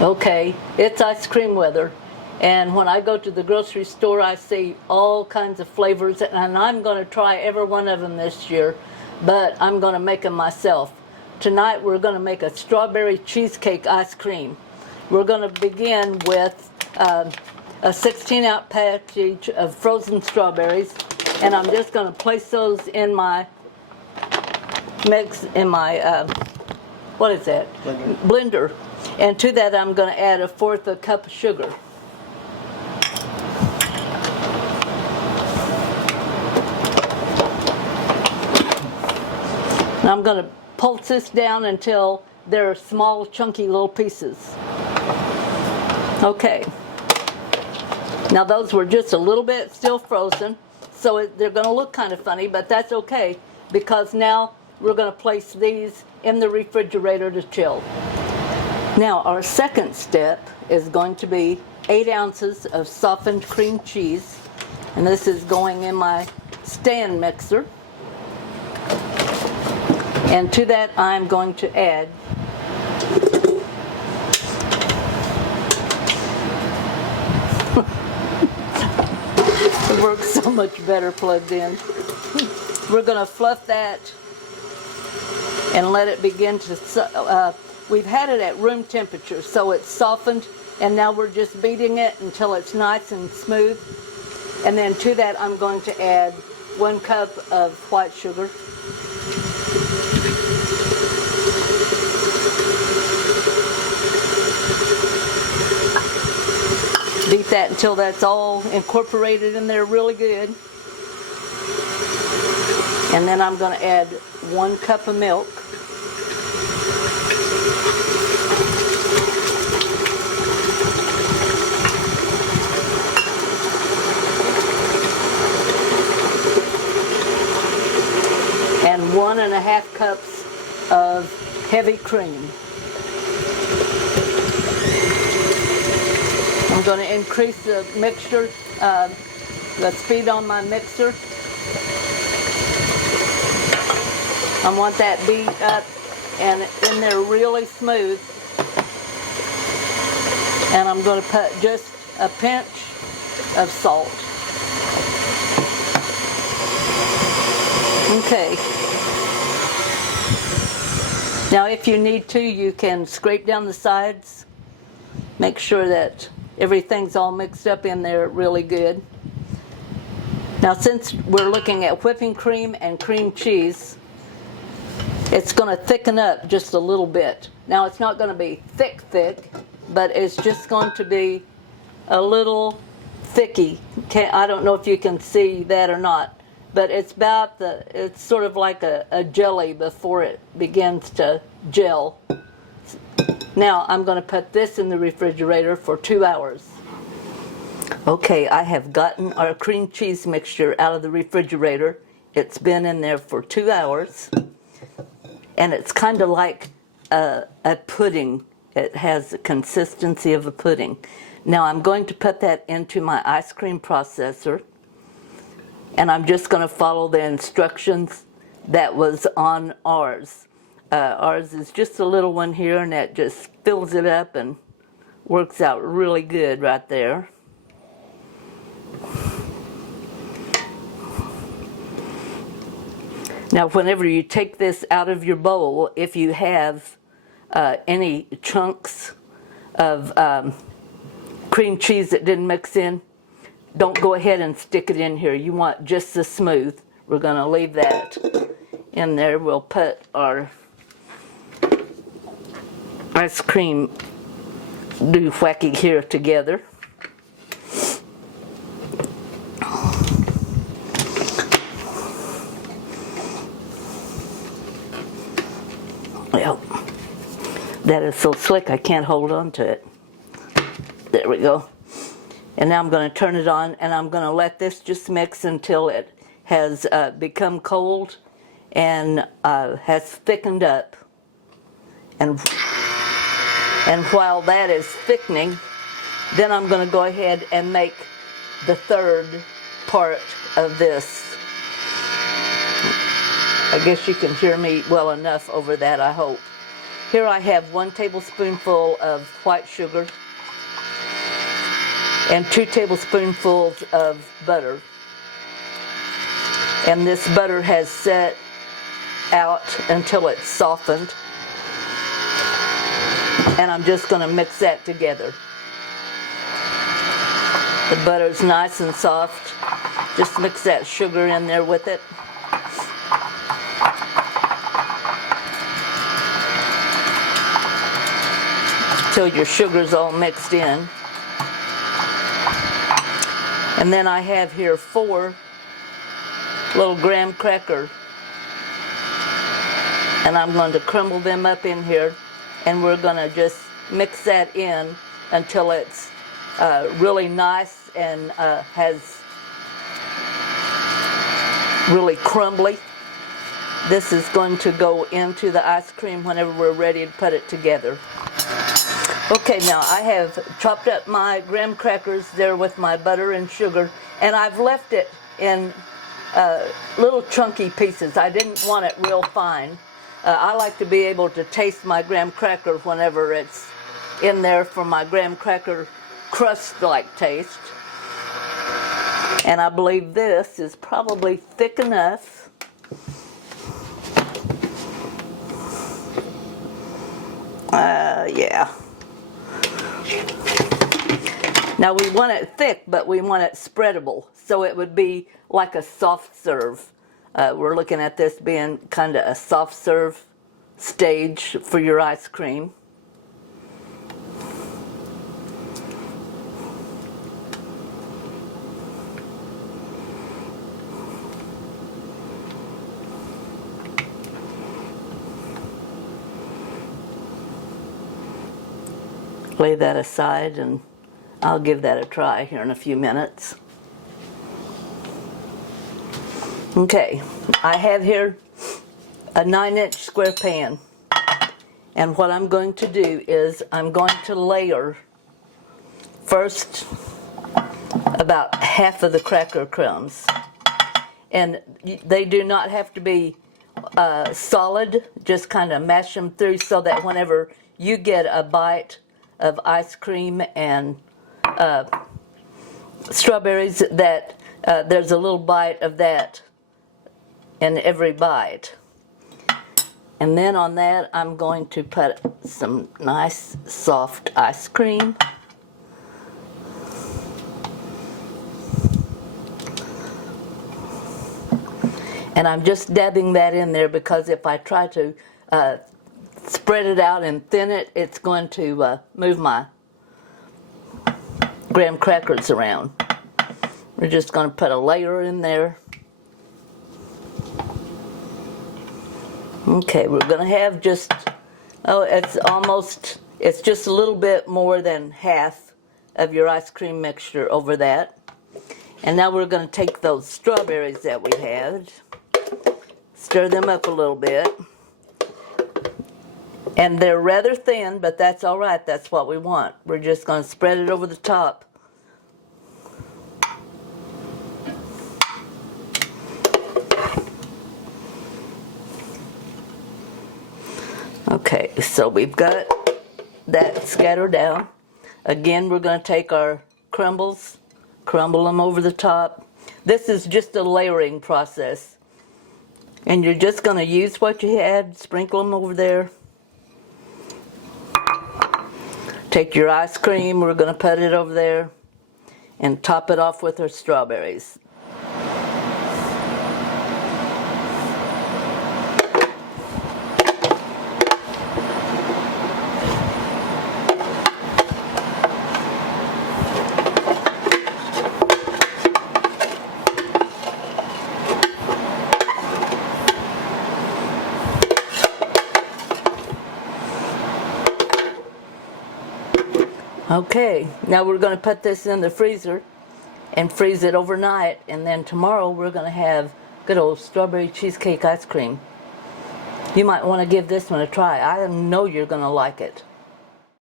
Okay, it's ice cream weather, and when I go to the grocery store, I see all kinds of flavors, and I'm going to try every one of them this year, but I'm going to make them myself. Tonight, we're going to make a strawberry cheesecake ice cream. We're going to begin with a 16-ounce package of frozen strawberries, and I'm just going to place those in my what is that? Blender. And to that, I'm going to add a fourth of a cup of sugar. And I'm going to pulse this down until they're small, chunky little pieces. Okay. Now those were just a little bit still frozen, so they're going to look kind of funny, but that's okay, because now we're going to place these in the refrigerator to chill. Now our second step is going to be 8 ounces of softened cream cheese, and this is going in my stand mixer. And to that I'm going to add it works so much better plugged in. We're going to fluff that and let it begin to we've had it at room temperature, so it's softened, and now we're just beating it until it's nice and smooth. And then to that I'm going to add 1 cup of white sugar. Beat that until that's all incorporated in there really good. And then I'm going to add 1 cup of milk. And 1.5 cups of heavy cream. I'm going to increase the mixture, the speed on my mixer. I want that beat up and in there really smooth. And I'm going to put just a pinch of salt. Okay. Now if you need to, you can scrape down the sides. Make sure that everything's all mixed up in there really good. Now since we're looking at whipping cream and cream cheese, it's going to thicken up just a little bit. Now it's not going to be thick, but it's just going to be a little thicky. I don't know if you can see that or not, but it's sort of like a jelly before it begins to gel. Now I'm going to put this in the refrigerator for 2 hours. Okay, I have gotten our cream cheese mixture out of the refrigerator. It's been in there for 2 hours, and it's kind of like a pudding. It has the consistency of a pudding. Now I'm going to put that into my ice cream processor, and I'm just going to follow the instructions that was on ours. Ours is just a little one here, and that just fills it up and works out really good right there. Now whenever you take this out of your bowl, if you have any chunks of cream cheese that didn't mix in, don't go ahead and stick it in here. You want just the smooth. We're going to leave that in there. We'll put our ice cream do-wacky here together. Well, that is so slick I can't hold on to it. There we go. And now I'm going to turn it on, and I'm going to let this just mix until it has become cold and has thickened up. And while that is thickening, then I'm going to go ahead and make the third part of this. I guess you can hear me well enough over that, I hope. Here I have 1 tablespoonful of white sugar and 2 tablespoonfuls of butter. And this butter has set out until it's softened. And I'm just going to mix that together. The butter's nice and soft. Just mix that sugar in there with it. Till your sugar's all mixed in. And then I have here 4 little graham cracker, and I'm going to crumble them up in here, and we're going to just mix that in until it's really nice and has really crumbly. This is going to go into the ice cream whenever we're ready to put it together. Okay, now I have chopped up my graham crackers there with my butter and sugar, and I've left it in little chunky pieces. I didn't want it real fine. I like to be able to taste my graham cracker whenever it's in there for my graham cracker crust-like taste. And I believe this is probably thick enough. Yeah. Now we want it thick, but we want it spreadable, so it would be like a soft serve. We're looking at this being kind of a soft serve stage for your ice cream. Lay that aside, and I'll give that a try here in a few minutes. Okay, I have here a 9-inch square pan, and what I'm going to do is I'm going to layer first about half of the cracker crumbs, and they do not have to be solid, just kind of mash them through so that whenever you get a bite of ice cream and strawberries, that there's a little bite of that in every bite. And then on that I'm going to put some nice soft ice cream. And I'm just dabbing that in there because if I try to spread it out and thin it, it's going to move my graham crackers around. We're just going to put a layer in there. Okay, we're going to have just, it's just a little bit more than half of your ice cream mixture over that. And now we're going to take those strawberries that we had, stir them up a little bit. And they're rather thin, but that's all right. That's what we want. We're just going to spread it over the top. Okay, so we've got that scattered down. Again, we're going to take our crumbles, crumble them over the top. This is just a layering process. And you're just going to use what you had, sprinkle them over there. Take your ice cream, we're going to put it over there, and top it off with our strawberries. Okay, now we're going to put this in the freezer and freeze it overnight, and then tomorrow we're going to have good old strawberry cheesecake ice cream. You might want to give this one a try. I know you're going to like it.